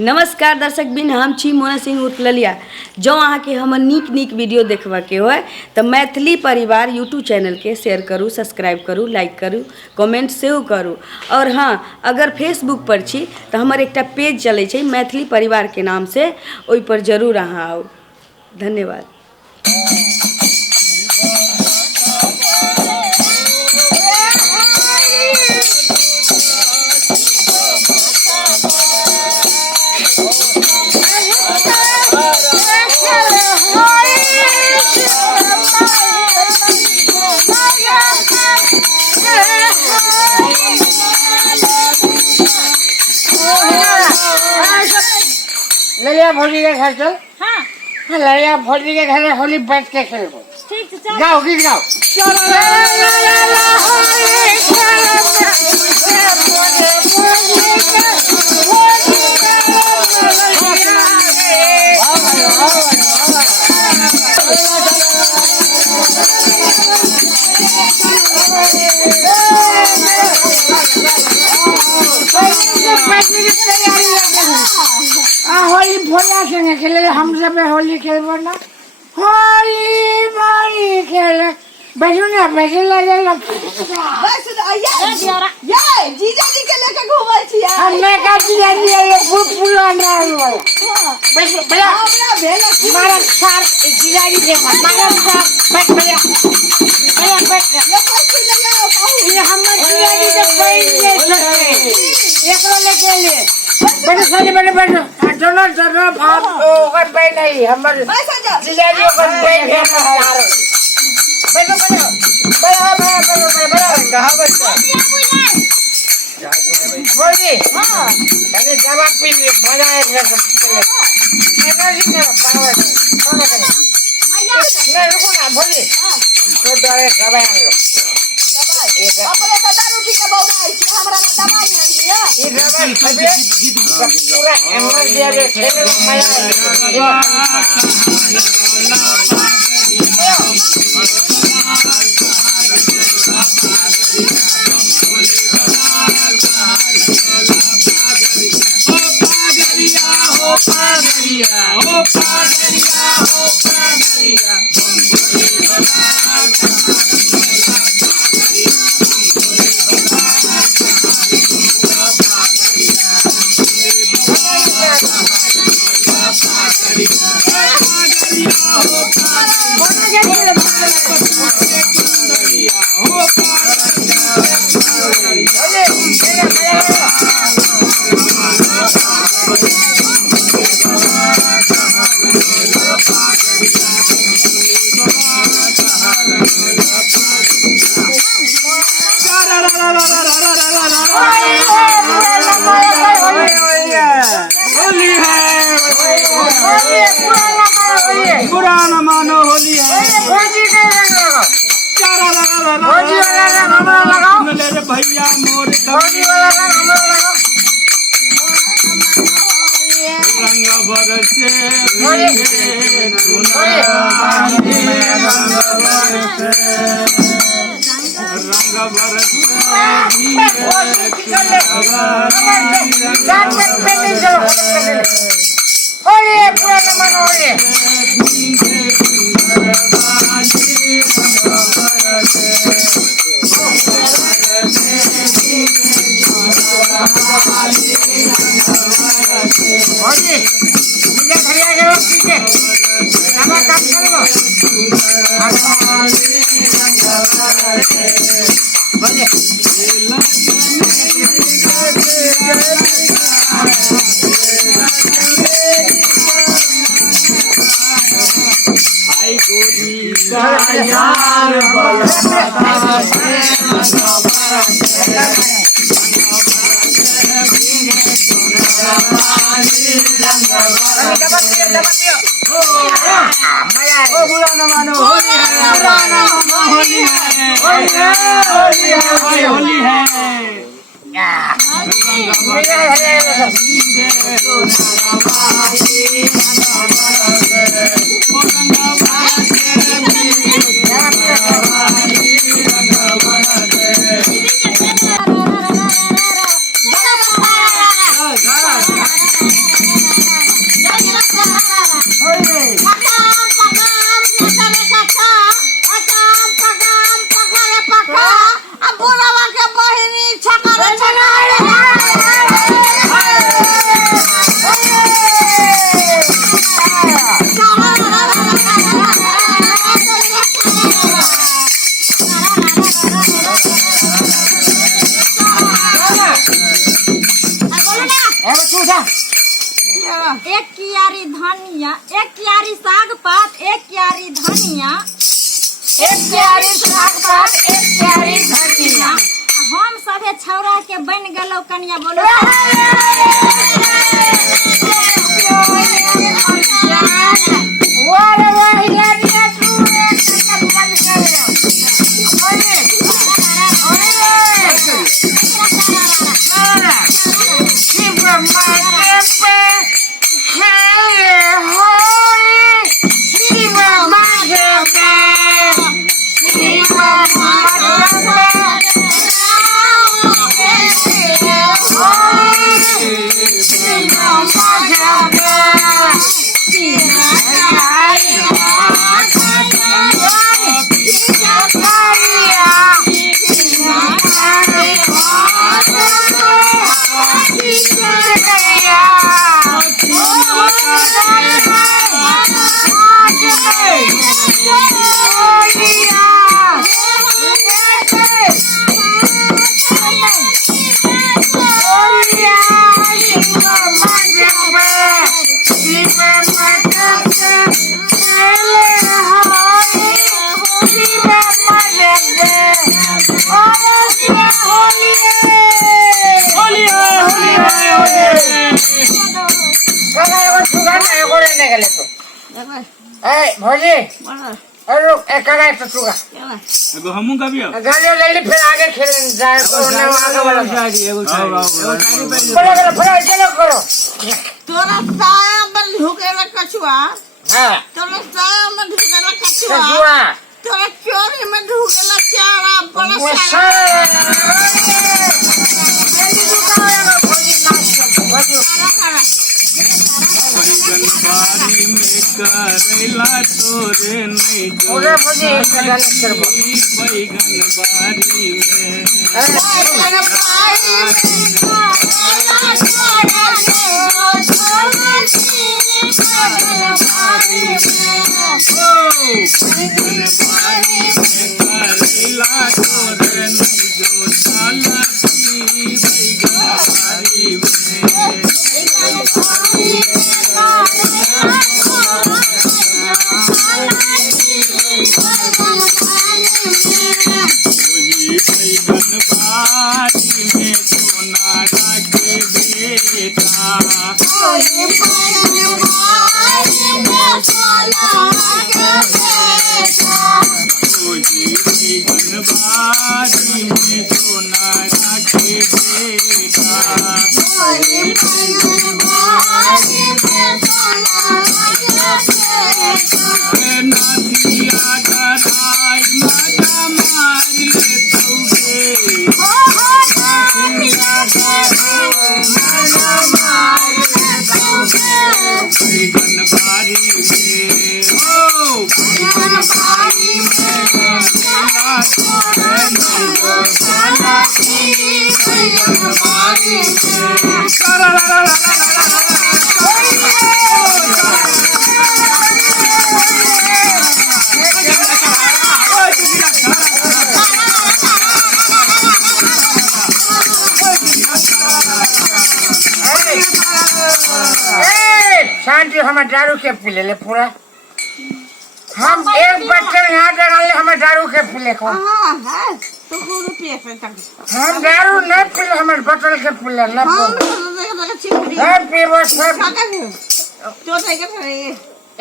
नमस्कार दर्शक बिन, हम छी मोना सिंह उर्फ ललिया। जो अहाँ के हमर नीक नीक वीडियो देखबा के होय तो मैथिली परिवार यूट्यूब चैनल के शेयर करू, सब्सक्राइब करू, लाइक करू, कमेंट सेहो करू। और हाँ, अगर फेसबुक पर छी तो हमर एकटा पेज चलै छै मैथिली परिवार के नाम से, ओइ पर जरूर अहाँ आउ। धन्यवाद। ललिया भौजी के घर चल। हाँ ललिया भौजी के घर होली बैठ के खेलो। ठीक है, गाओ गीत गाओ। होली भोला संगे खेले, हम सब होली खेलबो ना। होली मारी खेले बैठो ना, बैठे लगे बस ये जीजा जी के लेके घूमै छी। मैं का जीजा जी ये पुला ना वाला बैठ बड़ा हमरा भेल मारा सार जीजा जी के मारा सार बैठ बड़ा बैठ ये पैसे ले आओ कहू। ये हमर जीजा जी के पैसे एकरा लेके ले बैठ सारे बैठ दोनों भाव ओकर पे नहीं हमर जीजा जी ओकर पे है मारो बैठो बड़ा कहां बैठो बोली। हां मैंने जवाब पी मजा आएगा चले एनर्जी में पावर कौन करे नहीं रुको ना बोली। तो डरे दवाई आन लो दवाई अपने तो दारू पी के बौराई छी, हमरा ना दवाई आन दिया। ये दवाई खबे पूरा एनर्जी आवे खेले में मजा पुराना मानो होली है। भैया मोर रंग बरसे पुराना मानो होली मुझे खड़िया के रोक पीछे हमारा काम करेगा बोले आई गोरी यार पुराना मानो होली है होली है। एक कियारी धनिया, एक कियारी साग पात, एक कियारी धनिया, एक क्यारी साग पात, एक क्यारी धनिया। हम सभे छौरा के बन गलो कनिया। बोलो वाह वाह यारिया तू एक कमाल कर रहा। ओए शिव माते पे खेले होली, शिव माते पे, शिव माते पे भौजी अरे एक कराए तो चुका एगो हमहू का भी गालियों ले ली फिर आगे खेलने जाए तो ना आगे वाला फड़ा चलो करो तोरा साया में ढुकेला कछुआ, हां तोरा साया में ढुकेला कछुआ, कछुआ तोरा चोरी में ढुकेला चारा बड़ा वो सारा। जल्दी दुकाएगा भौजी नाच बारी में करेला तोरे नहीं जो ओरे भौजी एक गाना करबो बैगन बारी में बैगन बारी में करेला तोरे नहीं जो सालती बैगन बारी में बैगन बारी में सोना के बेटा बैगन बारी में सोना के बेटा नदिया डराई माता मार ले तौगे बैगन बारी में हो बैगन बारी में बैगन बारी शांति हमें दारू के पी ले पूरा हम एक बच्चे यहाँ डाल ले हमें दारू के पी ले को हाँ है तो को रुपये से तक हम दारू नहीं पी ले हमें बोतल के पी ले ना हम तो चिपड़ी सब पीबो सब तो देख रहे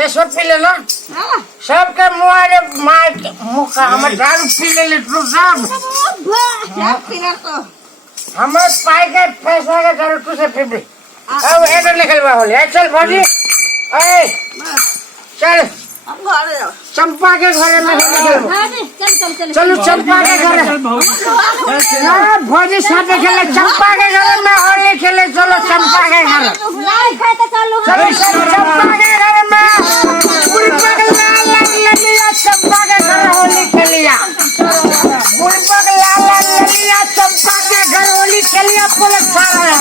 ये सब पी ले ना हां सबके मुँह का हमें दारू पी ले तू सब क्या पीना तो हमें पाई के पैसा के दारू तू से पी अब इधर निकलवा हो ले चल भौजी ए चल अब घर जाओ चंपा के घर में चल चलो चंपा के घर भौजी साथ खेले चंपा के घर में होली खेले चलो चंपा के घर चलो चंपा के घर में पूरी पगला ललिया चंपा के घर होली खेलिया पूरी पगला ललिया चंपा के घर होली खेलिया पुलिस सारा